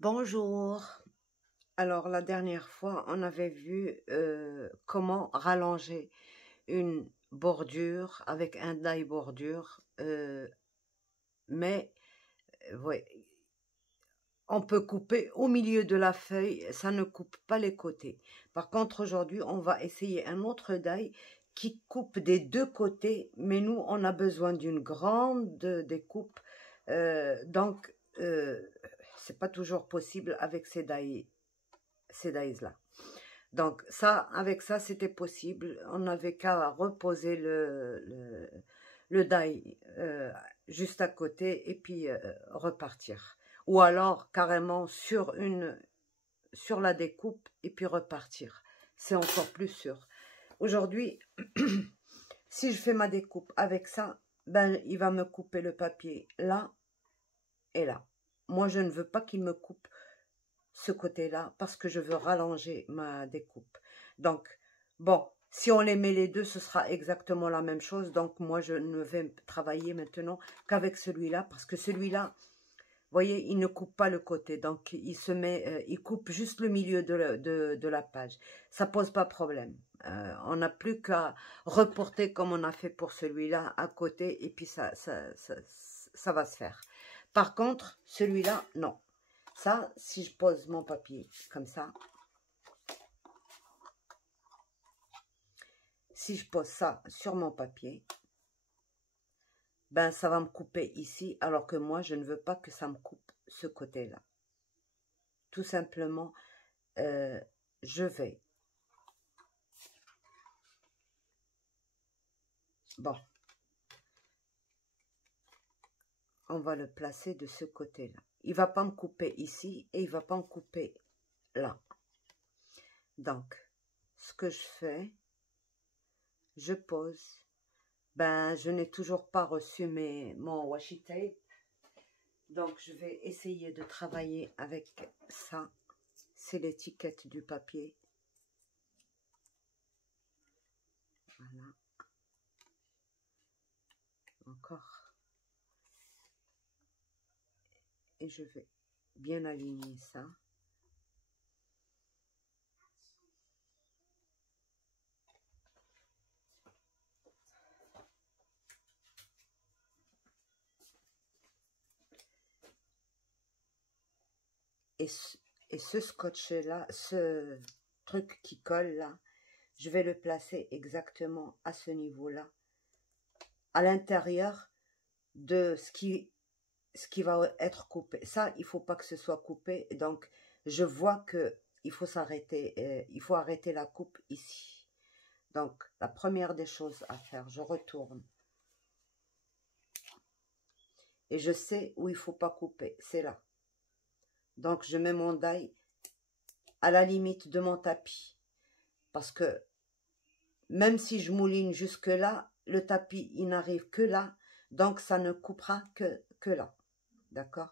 Bonjour. Alors, la dernière fois, on avait vu comment rallonger une bordure avec un die bordure, mais ouais, on peut couper au milieu de la feuille, ça ne coupe pas les côtés. Par contre, aujourd'hui, on va essayer un autre die qui coupe des deux côtés, mais nous, on a besoin d'une grande découpe, donc c'est pas toujours possible avec ces dies-là. Donc ça, avec ça, c'était possible. On n'avait qu'à reposer le die juste à côté et puis repartir. Ou alors carrément sur la découpe et puis repartir. C'est encore plus sûr. Aujourd'hui, si je fais ma découpe avec ça, ben il va me couper le papier là et là. Moi, je ne veux pas qu'il me coupe ce côté-là parce que je veux rallonger ma découpe. Donc, bon, si on les met les deux, ce sera exactement la même chose. Donc, moi, je ne vais travailler maintenant qu'avec celui-là parce que celui-là, vous voyez, il ne coupe pas le côté. Donc, il coupe juste le milieu de la page. Ça pose pas problème. On n'a plus qu'à reporter comme on a fait pour celui-là à côté et puis ça va se faire. Par contre, celui-là, non. Ça, si je pose mon papier comme ça, si je pose ça sur mon papier, ben ça va me couper ici, alors que moi, je ne veux pas que ça me coupe ce côté-là. Tout simplement, je vais... Bon, on va le placer de ce côté-là. Il ne va pas me couper ici et il ne va pas me couper là. Donc, ce que je fais, je pose. Ben, je n'ai toujours pas reçu mon washi tape. Donc, je vais essayer de travailler avec ça. C'est l'étiquette du papier. Voilà. Encore. Et je vais bien aligner ça. Et ce scotch-là, ce truc qui colle là, je vais le placer exactement à ce niveau-là, à l'intérieur de ce qui va être coupé. Ça, il faut pas que ce soit coupé. Donc, je vois que il faut s'arrêter. Il faut arrêter la coupe ici. Donc, la première des choses à faire, je retourne. Et je sais où il faut pas couper. C'est là. Donc, je mets mon die à la limite de mon tapis. Parce que même si je mouline jusque là, le tapis, il n'arrive que là. Donc, ça ne coupera que là. D'accord?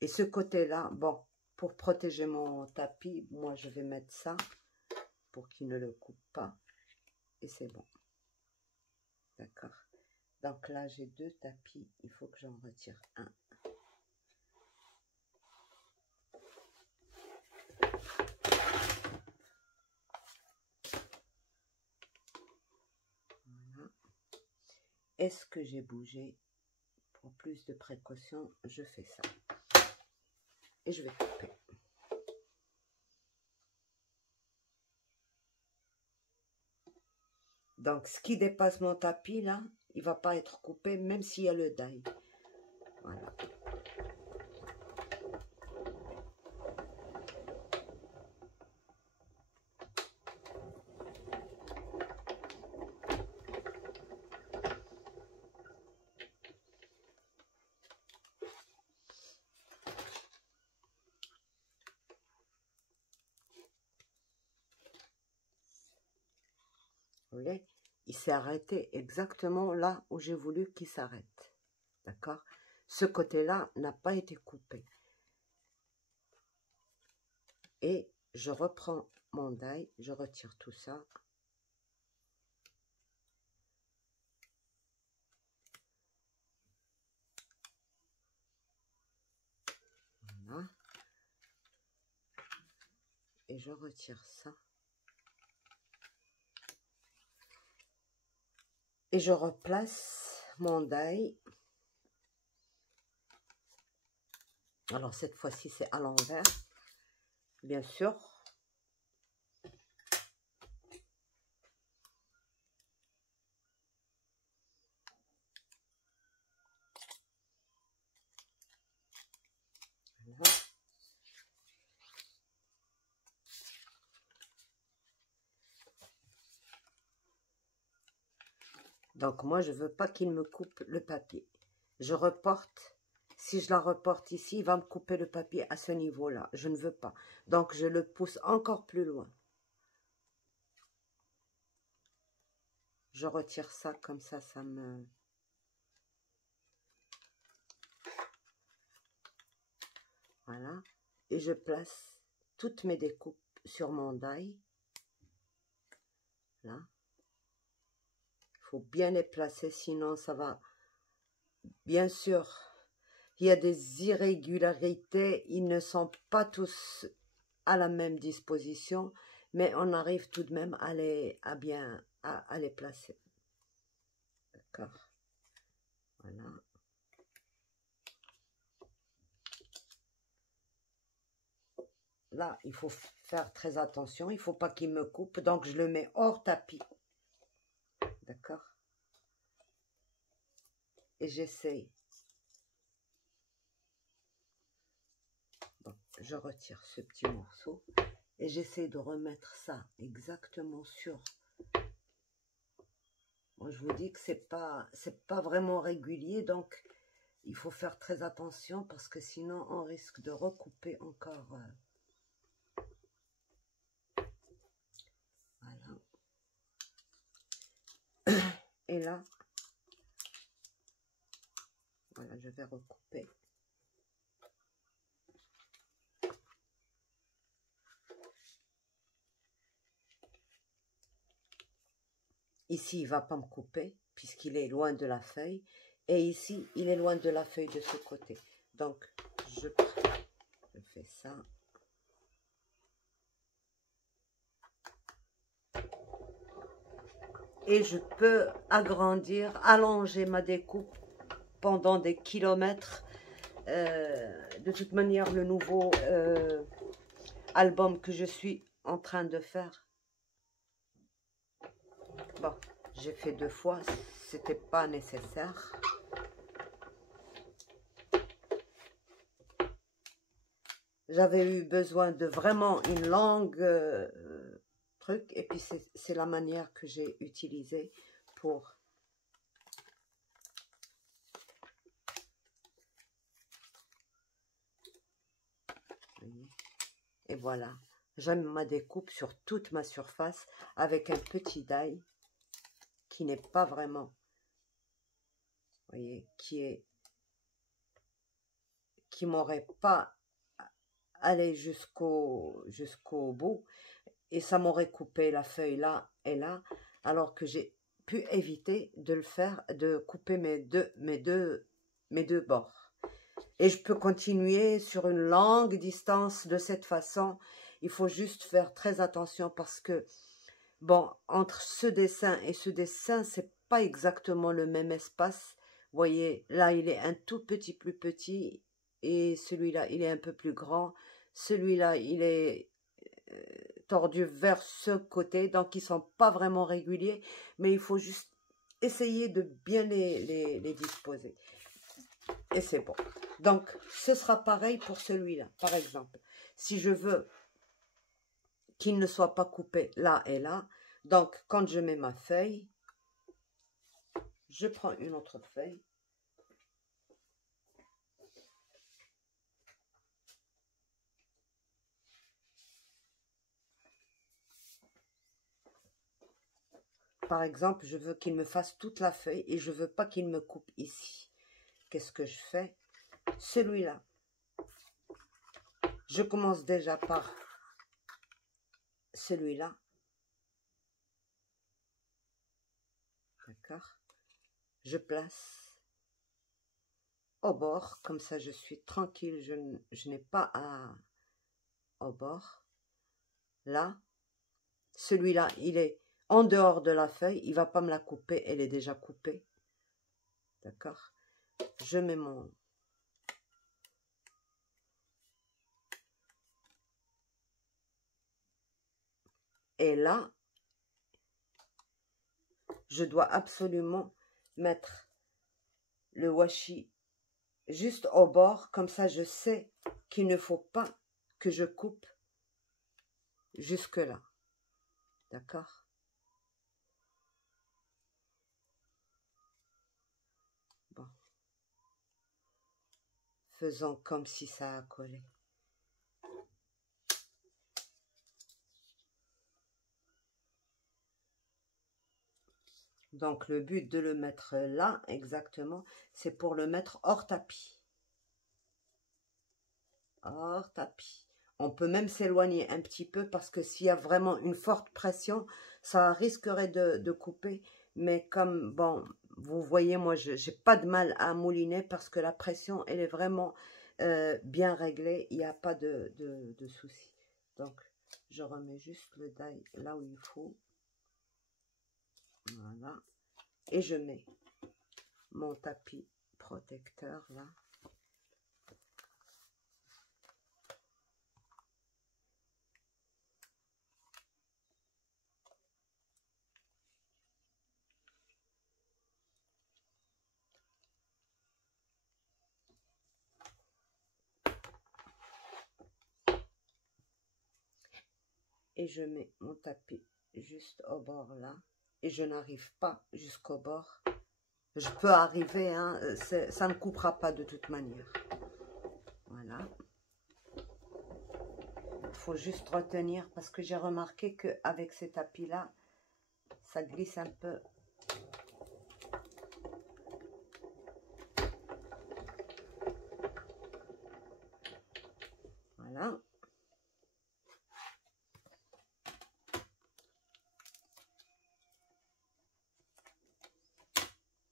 Et ce côté-là, bon, pour protéger mon tapis, moi, je vais mettre ça pour qu'il ne le coupe pas. Et c'est bon. D'accord? Donc là, j'ai deux tapis. Il faut que j'en retire un. Voilà. Est-ce que j'ai bougé? Pour plus de précaution, je fais ça. Et je vais couper. Donc, ce qui dépasse mon tapis, là, il ne va pas être coupé, même s'il y a le die. Voilà. Vous voyez, il s'est arrêté exactement là où j'ai voulu qu'il s'arrête. D'accord? Ce côté-là n'a pas été coupé. Et je reprends mon die, je retire tout ça. Voilà. et je retire ça. Et je replace mon die. Alors cette fois-ci c'est à l'envers, bien sûr. Voilà. Donc moi je veux pas qu'il me coupe le papier. Je reporte. Si je la reporte ici, il va me couper le papier à ce niveau-là. Je ne veux pas. Donc, je le pousse encore plus loin. Je retire ça, comme ça me... Voilà. Et je place toutes mes découpes sur mon die. Là. Il faut bien les placer, sinon ça va... Bien sûr, il y a des irrégularités. Ils ne sont pas tous à la même disposition, mais on arrive tout de même à les placer. D'accord. Voilà. Là, il faut faire très attention. Il ne faut pas qu'il me coupe. Donc, je le mets hors tapis. D'accord? Et j'essaye. Bon, je retire ce petit morceau. Et j'essaie de remettre ça exactement sur... Moi, je vous dis que c'est pas vraiment régulier. Donc, il faut faire très attention parce que sinon, on risque de recouper encore... Voilà. Et là, voilà, je vais recouper. Ici, il ne va pas me couper puisqu'il est loin de la feuille. Et ici, il est loin de la feuille de ce côté. Donc, je fais ça. Et je peux agrandir, allonger ma découpe pendant des kilomètres. De toute manière, le nouveau album que je suis en train de faire. Bon, j'ai fait 2 fois, c'était pas nécessaire. J'avais eu besoin de vraiment une longue truc, et puis c'est la manière que j'ai utilisée pour... Et voilà, j'aime ma découpe sur toute ma surface avec un petit die qui n'est pas vraiment, vous voyez, qui m'aurait pas allé jusqu'au bout, et ça m'aurait coupé la feuille là et là, alors que j'ai pu éviter de le faire, de couper mes deux bords. Et je peux continuer sur une longue distance de cette façon. Il faut juste faire très attention parce que, bon, entre ce dessin et ce dessin, c'est pas exactement le même espace. Vous voyez, là, il est un tout petit plus petit et celui-là, il est un peu plus grand. Celui-là, il est tordu vers ce côté, donc ils sont pas vraiment réguliers, mais il faut juste essayer de bien les disposer. Et c'est bon. Donc, ce sera pareil pour celui-là, par exemple. Si je veux qu'il ne soit pas coupé là et là, donc quand je mets ma feuille, je prends une autre feuille. Par exemple, je veux qu'il me fasse toute la feuille et je veux pas qu'il me coupe ici. Qu'est-ce que je fais? Celui-là. Je commence déjà par celui-là. D'accord? Je place au bord, comme ça je suis tranquille, je n'ai pas au bord. là, celui-là, il est en dehors de la feuille, il va pas me la couper, elle est déjà coupée. D'accord? Je mets mon... Et là, je dois absolument mettre le washi juste au bord, comme ça je sais qu'il ne faut pas que je coupe jusque là. D'accord? Bon. Faisons comme si ça a collé. Donc le but de le mettre là, exactement, c'est pour le mettre hors tapis. Hors tapis. On peut même s'éloigner un petit peu parce que s'il y a vraiment une forte pression, ça risquerait de couper. Mais comme, bon, vous voyez, moi, je n'ai pas de mal à mouliner parce que la pression, elle est vraiment bien réglée. Il n'y a pas de souci. Donc, je remets juste le die là où il faut. Voilà. Et je mets mon tapis protecteur là. Et je mets mon tapis juste au bord là. Et je n'arrive pas jusqu'au bord. Je peux arriver, hein, ça ne coupera pas de toute manière. Voilà. Il faut juste retenir parce que j'ai remarqué qu'avec ces tapis-là, ça glisse un peu. Voilà.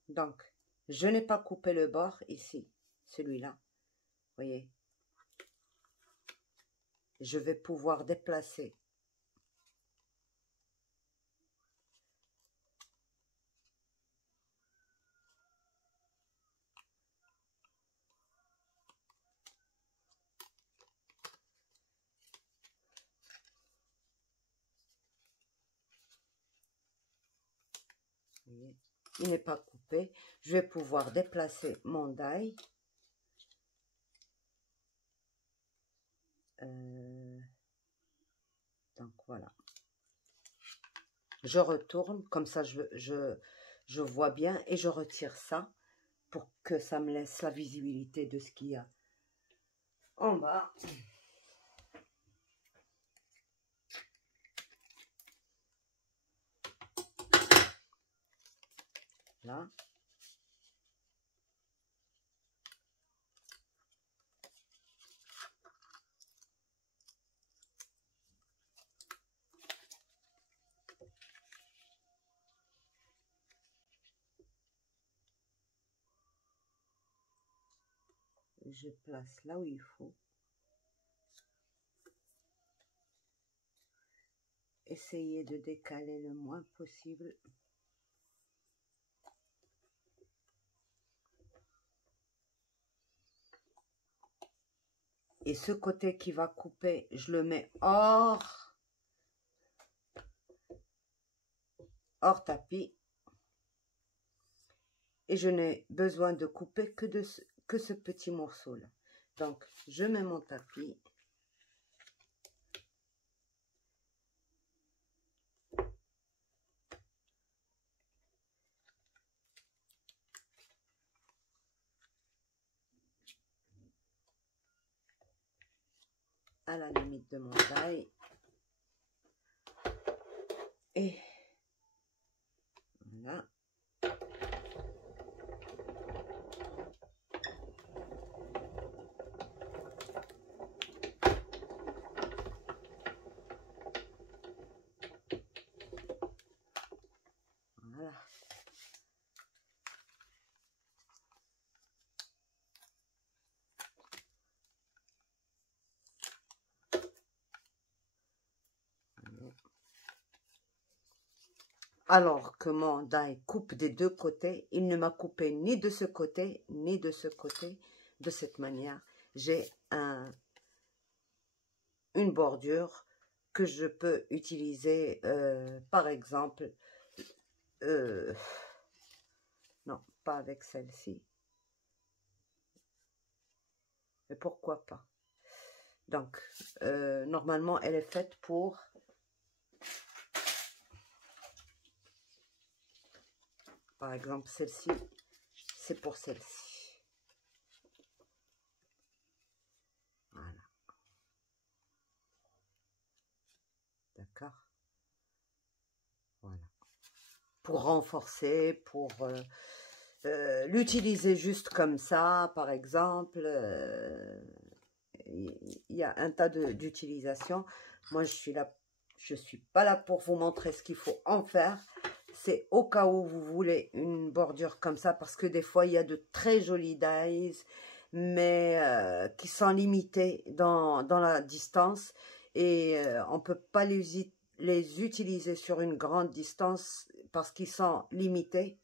Donc, je n'ai pas coupé le bord ici, celui-là. Vous voyez? Je vais pouvoir déplacer. Vous voyez? Il n'est pas coupé. Je vais pouvoir déplacer mon die. Donc voilà. Je retourne, comme ça je vois bien et je retire ça pour que ça me laisse la visibilité de ce qu'il y a en bas. Là. Je place là où il faut. Essayez de décaler le moins possible. Et ce côté qui va couper, je le mets hors tapis. Et je n'ai besoin de couper que ce petit morceau là. Donc, je mets mon tapis. À la limite de mon taille. Et voilà. Voilà. Alors que mon die coupe des deux côtés, il ne m'a coupé ni de ce côté, ni de ce côté. De cette manière, j'ai une bordure que je peux utiliser, par exemple, non, pas avec celle-ci, mais pourquoi pas. Donc, normalement, elle est faite pour... Par exemple, celle-ci, c'est pour celle-ci. Voilà. D'accord. Voilà. Pour renforcer, pour l'utiliser juste comme ça, par exemple. Il y a un tas d'utilisations. Moi, je suis pas là pour vous montrer ce qu'il faut en faire. C'est au cas où vous voulez une bordure comme ça, parce que des fois, il y a de très jolis dies, mais qui sont limités dans la distance. Et on ne peut pas les utiliser sur une grande distance parce qu'ils sont limités.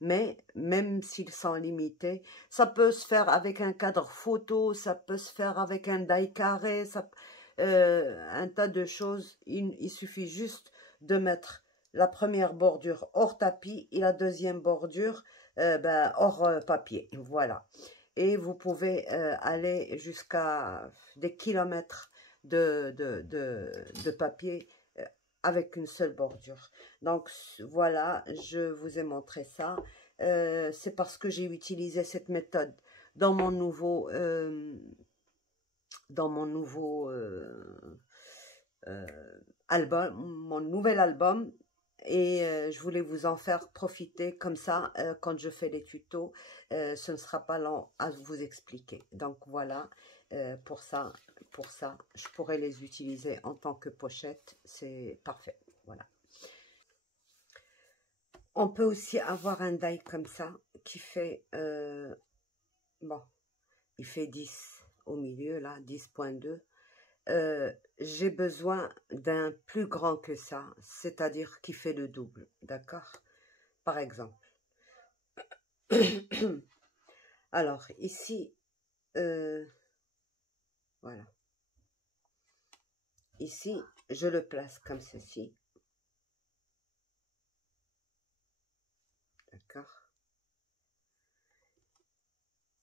Mais même s'ils sont limités, ça peut se faire avec un cadre photo, ça peut se faire avec un die carré, un tas de choses. Il suffit juste de mettre la première bordure hors tapis et la deuxième bordure hors papier. Voilà. Et vous pouvez aller jusqu'à des kilomètres de papier avec une seule bordure. Donc voilà, je vous ai montré ça. C'est parce que j'ai utilisé cette méthode dans mon nouveau album, mon nouvel album, et je voulais vous en faire profiter comme ça. Quand je fais les tutos, ce ne sera pas long à vous expliquer. Donc voilà, pour ça, je pourrais les utiliser en tant que pochette. C'est parfait. Voilà. On peut aussi avoir un die comme ça qui fait, bon, il fait 10 au milieu, là, 10.2. J'ai besoin d'un plus grand que ça, c'est-à-dire qui fait le double, d'accord? Par exemple. Alors, ici, voilà. Ici, je le place comme ceci. D'accord?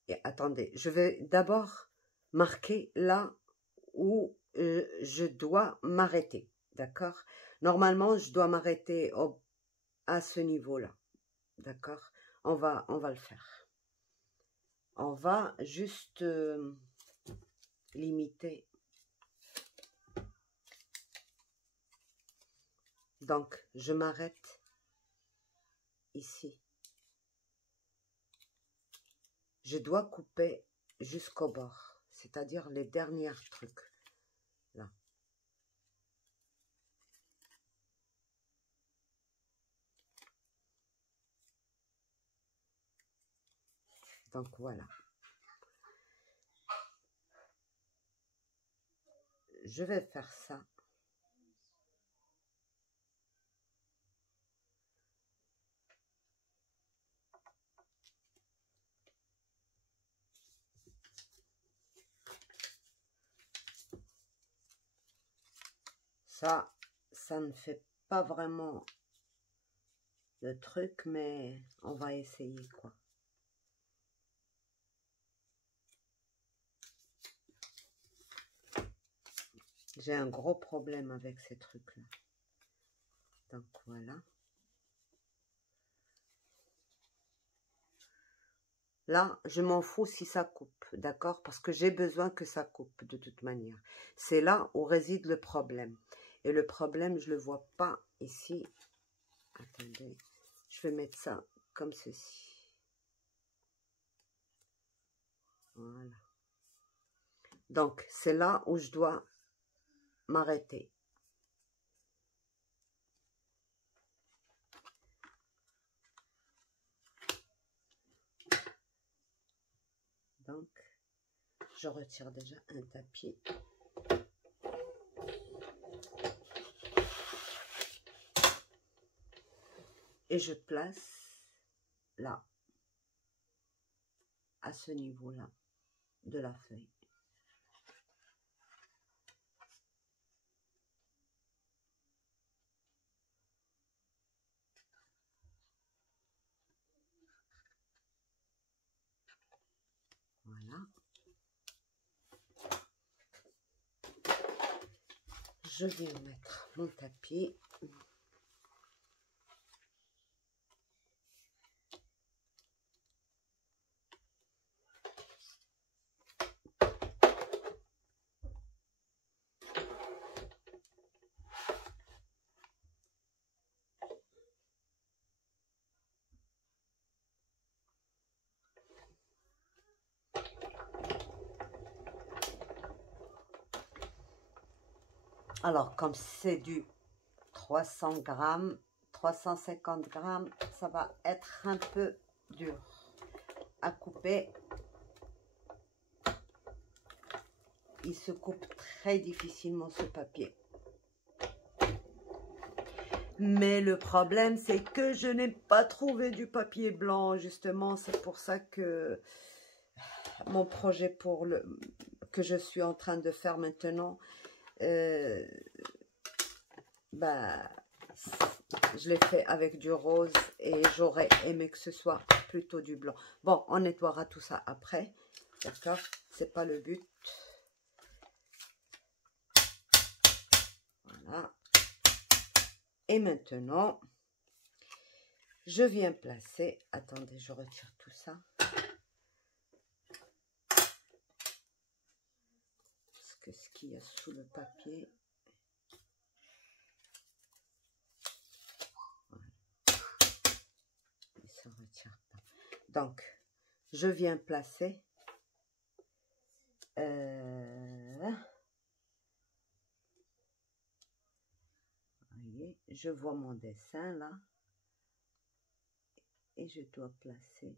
Et attendez, je vais d'abord marquer là où je dois m'arrêter. D'accord? Normalement, je dois m'arrêter à ce niveau-là. D'accord? On va le faire. On va juste limiter. Donc, je m'arrête ici. Je dois couper jusqu'au bord, c'est-à-dire les derniers trucs. Là. Donc, voilà. Je vais faire ça. Ça ne fait pas vraiment le truc, mais on va essayer, quoi. J'ai un gros problème avec ces trucs-là. Donc, voilà. Là, je m'en fous si ça coupe, d'accord? Parce que j'ai besoin que ça coupe, de toute manière. C'est là où réside le problème. Et le problème, je ne le vois pas ici. Attendez, je vais mettre ça comme ceci. Voilà. Donc, c'est là où je dois m'arrêter. Donc, je retire déjà un tapis. et je place là, à ce niveau-là de la feuille. Voilà. Je vais mettre mon tapis. Alors, comme c'est du 300 grammes, 350 grammes, ça va être un peu dur à couper. Il se coupe très difficilement ce papier. Mais le problème, c'est que je n'ai pas trouvé du papier blanc, justement. C'est pour ça que mon projet que je suis en train de faire maintenant, bah, je l'ai fait avec du rose et j'aurais aimé que ce soit plutôt du blanc. Bon, on nettoiera tout ça après, d'accord? C'est pas le but. Voilà. Et maintenant, je viens placer... Attendez, je retire tout ça. Parce que ce qu'il y a sous le papier... Ça ne retire pas. Donc, je viens placer voyez, je vois mon dessin là et je dois placer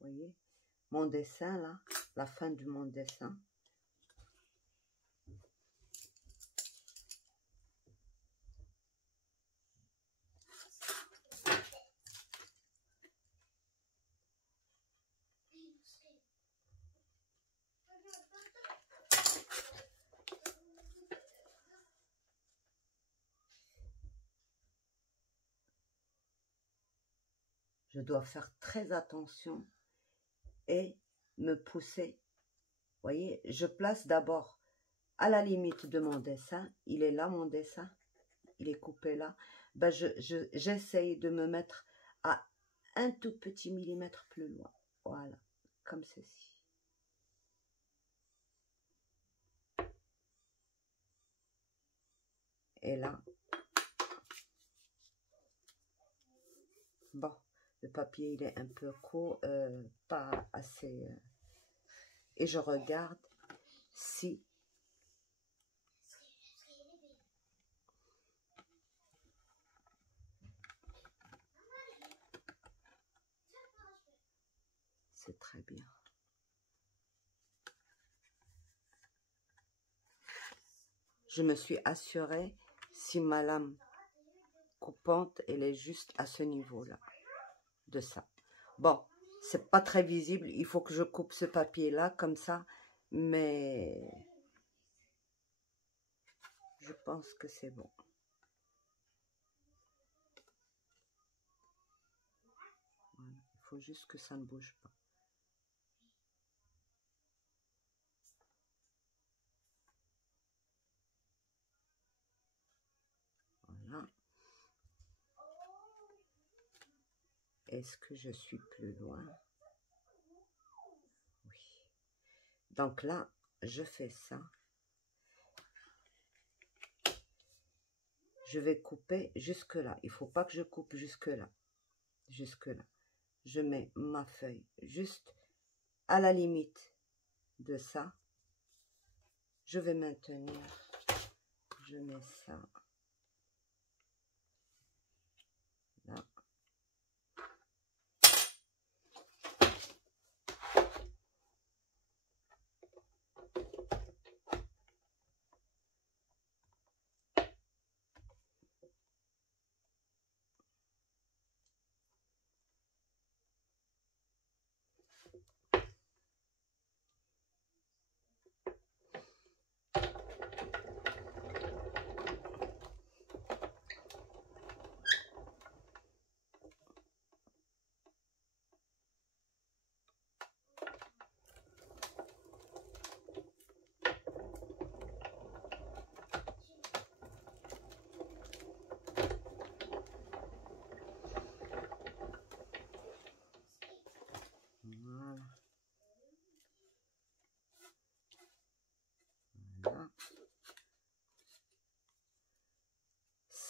voyez mon dessin là, la fin de mon dessin. Je dois faire très attention et me pousser. Vous voyez, je place d'abord à la limite de mon dessin. Il est là mon dessin, il est coupé là. Ben j'essaye de me mettre à un tout petit millimètre plus loin. Voilà, comme ceci. Et là, bon, le papier il est un peu court, pas assez. Et je regarde si c'est très bien. Je me suis assurée si ma lame coupante, elle est juste à ce niveau-là, de ça. Bon, c'est pas très visible, il faut que je coupe ce papier-là, comme ça, mais je pense que c'est bon. Voilà. Il faut juste que ça ne bouge pas. Voilà. Est-ce que je suis plus loin? Oui. Donc là, je fais ça. Je vais couper jusque là. Il ne faut pas que je coupe jusque là. Jusque là. Je mets ma feuille juste à la limite de ça. Je vais maintenir. Je mets ça là.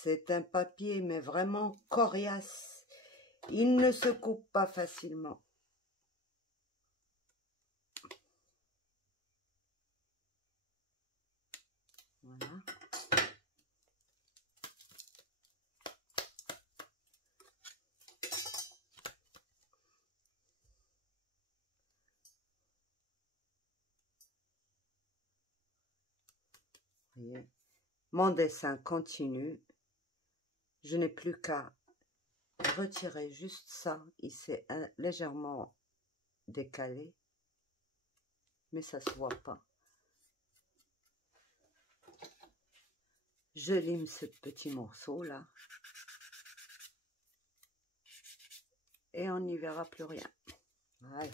C'est un papier, mais vraiment coriace. Il ne se coupe pas facilement. Voilà. Voyez. Mon dessin continue. Je n'ai plus qu'à retirer juste ça. Il s'est légèrement décalé. Mais ça se voit pas. Je lime ce petit morceau là. Et on n'y verra plus rien. Ouais.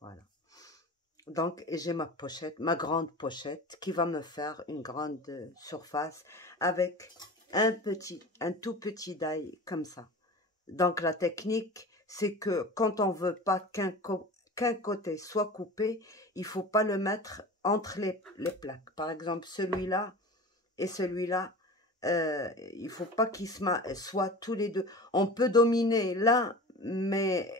Voilà. Donc, j'ai ma pochette, ma grande pochette, qui va me faire une grande surface avec un tout petit die comme ça. Donc, la technique, c'est que quand on veut pas qu'un côté soit coupé, il faut pas le mettre entre les plaques. Par exemple, celui-là et celui-là, il faut pas qu'ils soient tous les deux. On peut dominer l'un, mais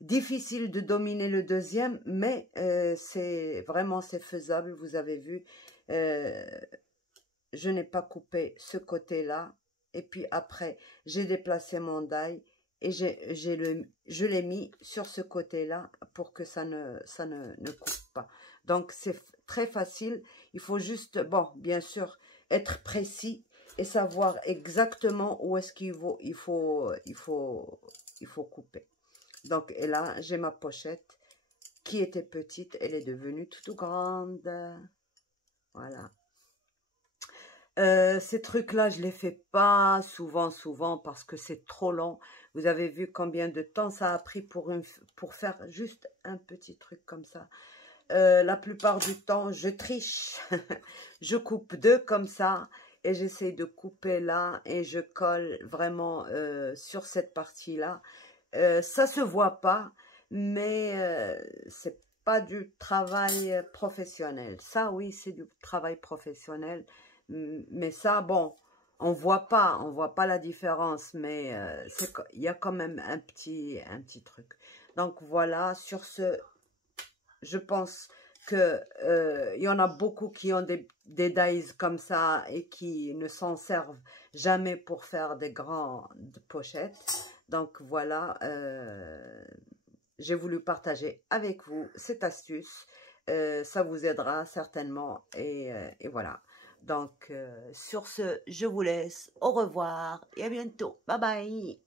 difficile de dominer le deuxième, mais c'est faisable. Vous avez vu, je n'ai pas coupé ce côté-là, et puis après j'ai déplacé mon die et je l'ai mis sur ce côté-là pour que ça ne coupe pas. Donc c'est très facile. Il faut juste, bon, bien sûr, être précis et savoir exactement où est-ce qu'il faut couper. Donc, et là, j'ai ma pochette qui était petite. Elle est devenue toute grande. Voilà. Ces trucs-là, je les fais pas souvent parce que c'est trop long. Vous avez vu combien de temps ça a pris pour faire juste un petit truc comme ça. La plupart du temps, je triche. Je coupe deux comme ça et j'essaie de couper là et je colle vraiment sur cette partie-là. Ça se voit pas, mais c'est pas du travail professionnel. Ça, oui, c'est du travail professionnel. Mais ça, bon, on voit pas la différence, mais il y a quand même un petit truc. Donc voilà, sur ce, je pense que il y en a beaucoup qui ont des dies comme ça et qui ne s'en servent jamais pour faire des grandes pochettes. Donc voilà, j'ai voulu partager avec vous cette astuce. Ça vous aidera certainement et voilà. Donc sur ce, je vous laisse. Au revoir et à bientôt. Bye bye.